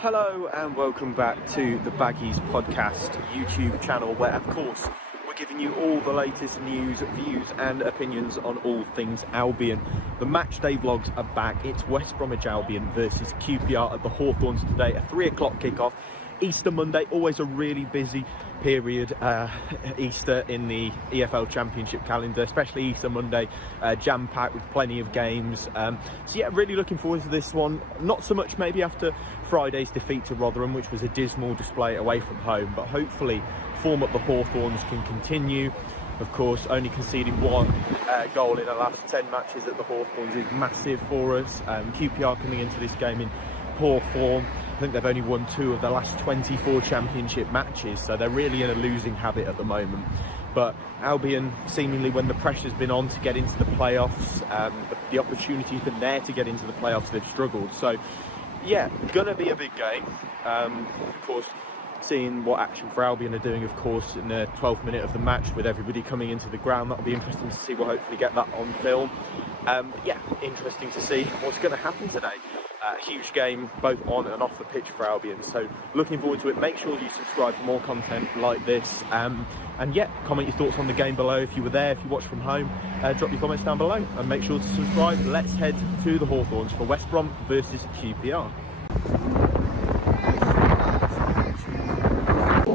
Hello and welcome back to the Baggies Podcast YouTube channel, where of course we're giving you all the latest news, views and opinions on all things Albion. The Matchday vlogs are back. It's West Bromwich Albion versus QPR at the Hawthorns today, a 3 o'clock kickoff. Easter Monday, always a really busy period, Easter in the EFL Championship calendar, especially Easter Monday, jam-packed with plenty of games. So yeah, really looking forward to this one. Not so much maybe after Friday's defeat to Rotherham, which was a dismal display away from home, but hopefully form at the Hawthorns can continue. Of course, only conceding one goal in the last 10 matches at the Hawthorns is massive for us. QPR coming into this game in poor form. I think they've only won 2 of the last 24 championship matches, so they're really in a losing habit at the moment. But Albion, seemingly when the pressure's been on to get into the playoffs, the opportunity's been there to get into the playoffs, they've struggled. So yeah, gonna be a big game. Of course, seeing what Action for Albion are doing, of course, in the 12th minute of the match with everybody coming into the ground. That'll be interesting to see. We'll hopefully get that on film. Yeah, interesting to see what's going to happen today. Huge game both on and off the pitch for Albion, so looking forward to it. Make sure you subscribe for more content like this, and yeah, comment your thoughts on the game below. If you were there, if you watched from home, drop your comments down below and make sure to subscribe. Let's head to the Hawthorns for West Brom versus QPR.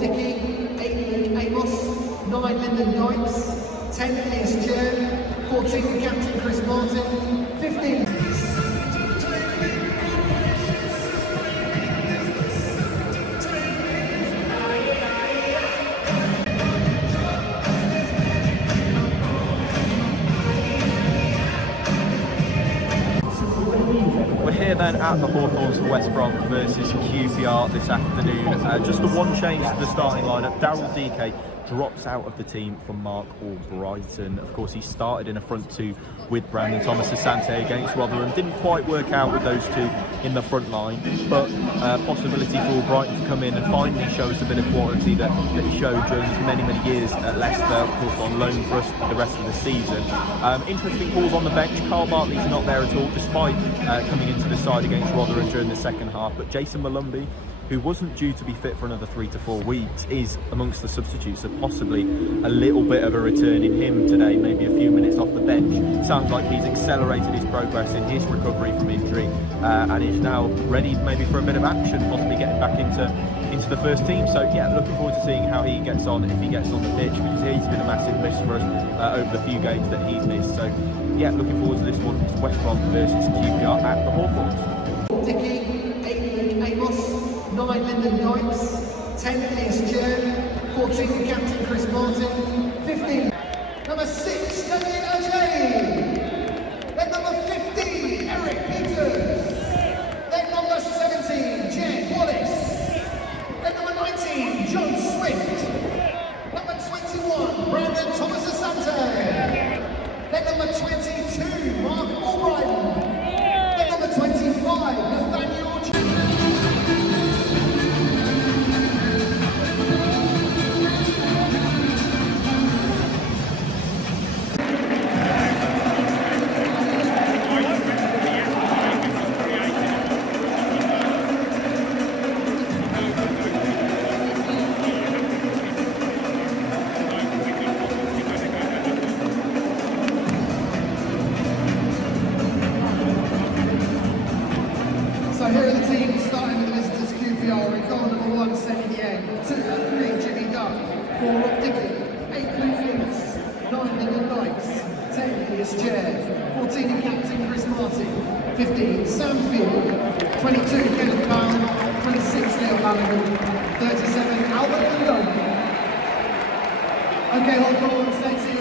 Dicky, 8 Amos, 9 Lyndon Dykes, 10 is Joe, 14 captain Chris Martin, 15. We're here then at the Hawthorns for West Brom versus QPR this afternoon. Just the one change to the starting lineup. Daryl DK drops out of the team for Mark Albrighton. Of course, he started in a front 2 with Brandon Thomas-Asante against Rotherham. Didn't quite work out with those 2 in the front line, but possibility for Albrighton to come in and finally show us a bit of quality that he showed during his many years at Leicester, of course on loan for us the rest of the season. Interesting calls on the bench. Carl Bartley's not there at all, despite coming into the side against Rotherham during the second half, but Jason Malumbi, who wasn't due to be fit for another 3 to 4 weeks, is amongst the substitutes, so possibly a little bit of a return in him today, maybe a few minutes off the bench. Sounds like he's accelerated his progress in his recovery from injury, and is now ready maybe for a bit of action, possibly getting back into the first team. So yeah, looking forward to seeing how he gets on, if he gets on the pitch, because he's been a massive miss for us over the few games that he's missed. So yeah, looking forward to this one. It's West Brom versus QPR at the Hawthorns. Dicky, 8 Amos, 9 Lyndon Dykes, 10 is Joe, 14 captain Chris Martin, 15 number 6 Semi Ajayi, then number 50 Eric Peters, then number 17 Jen Wallace, then number 19 John Swift, number 21 Brandon Thomas-Asante, then number 22 Mark Albrighton, then number 25 Nathaniel. So here are the teams starting with the visitors. QPR in goal number 1, Semi Ajayi, 2 and 3 Jimmy Duck, 4 Rob Dickey, 8 Griffiths, 9 Lyndon Dykes, 10 is Chair, 14 captain Chris Martin, 15 Sam Field, 22 Kenneth Powell, 26 Neil Halligan, 37 Albert Lindon. Okay, Hawthorns, let's see.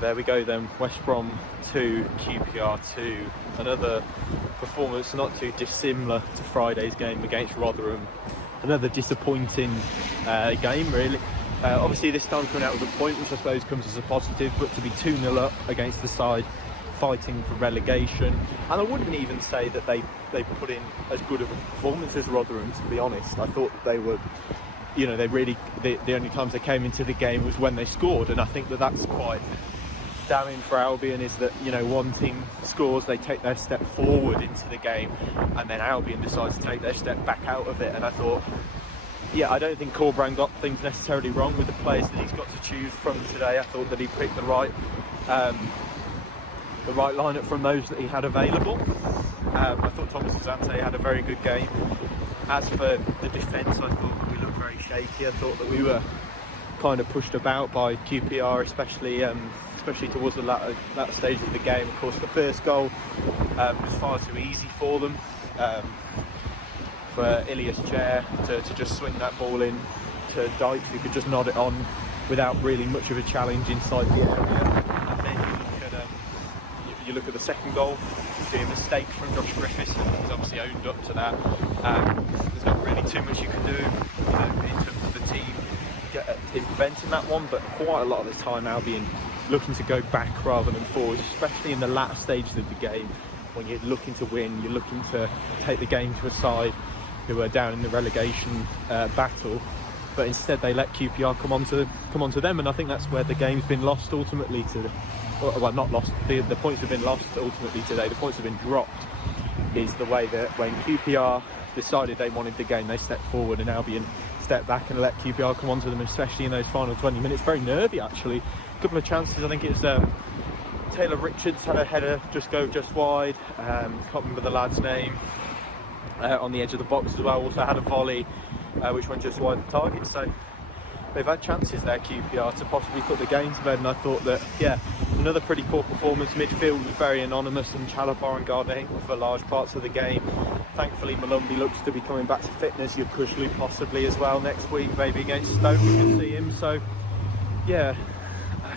There we go then, West Brom 2, QPR 2. Another performance not too dissimilar to Friday's game against Rotherham. Another disappointing game really. Obviously this time coming out with a point, which I suppose comes as a positive, but to be 2-0 up against the side fighting for relegation. And I wouldn't even say that they put in as good of a performance as Rotherham, to be honest. I thought they were, you know, the only times they came into the game was when they scored, and I think that's quite damning for Albion, is that, you know, one team scores, they take their step forward into the game, and then Albion decides to take their step back out of it. And I thought, yeah, I don't think Corbrand got things necessarily wrong with the players that he's got to choose from today. I thought that he picked the right lineup from those that he had available. I thought Thomas-Asante had a very good game. As for the defence, I thought we looked very shaky. I thought that we were kind of pushed about by QPR, especially towards the latter stage of the game. Of course, the first goal was far too easy for them, for Ilias Chair to just swing that ball in to Dykes, who could just nod it on without really much of a challenge inside the area. And then you look at the second goal, you see a mistake from Josh Griffiths, and he's obviously owned up to that. There's not really too much you can do, you know, in terms of the team in preventing that one, but quite a lot of the time Albion looking to go back rather than forwards, especially in the latter stages of the game when you're looking to win, you're looking to take the game to a side who are down in the relegation battle. But instead they let QPR come onto them, and I think that's where the game's been lost ultimately not lost, the points have been lost ultimately today. The points have been dropped, is the way that when QPR decided they wanted the game, they stepped forward, and Albion stepped back and let QPR come onto them, especially in those final 20 minutes. Very nervy actually. A couple of chances, I think it's Taylor Richards had a header just wide, can't remember the lad's name, on the edge of the box as well. Also had a volley which went just wide of the target. So they've had chances there, QPR, to possibly put the game to bed, and I thought that, yeah, another pretty poor performance. Midfield was very anonymous, and Chalobah and Gardner for large parts of the game. Thankfully Malumbi looks to be coming back to fitness. Yokushlu possibly as well next week, maybe against Stoke we can see him. So yeah,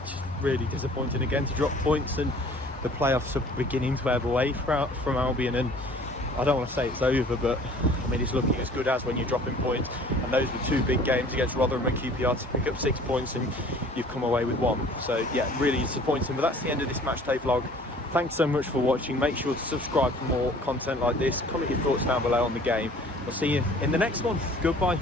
just really disappointing again to drop points, and the playoffs are beginning to ebb away from Albion, and I don't want to say it's over, but I mean, it's looking as good as when you're dropping points, and those were two big games against Rotherham and QPR to pick up 6 points, and you've come away with one. So yeah, really disappointing. But that's the end of this Matchday vlog. Thanks so much for watching. Make sure to subscribe for more content like this. Comment your thoughts down below on the game. I'll see you in the next one. Goodbye.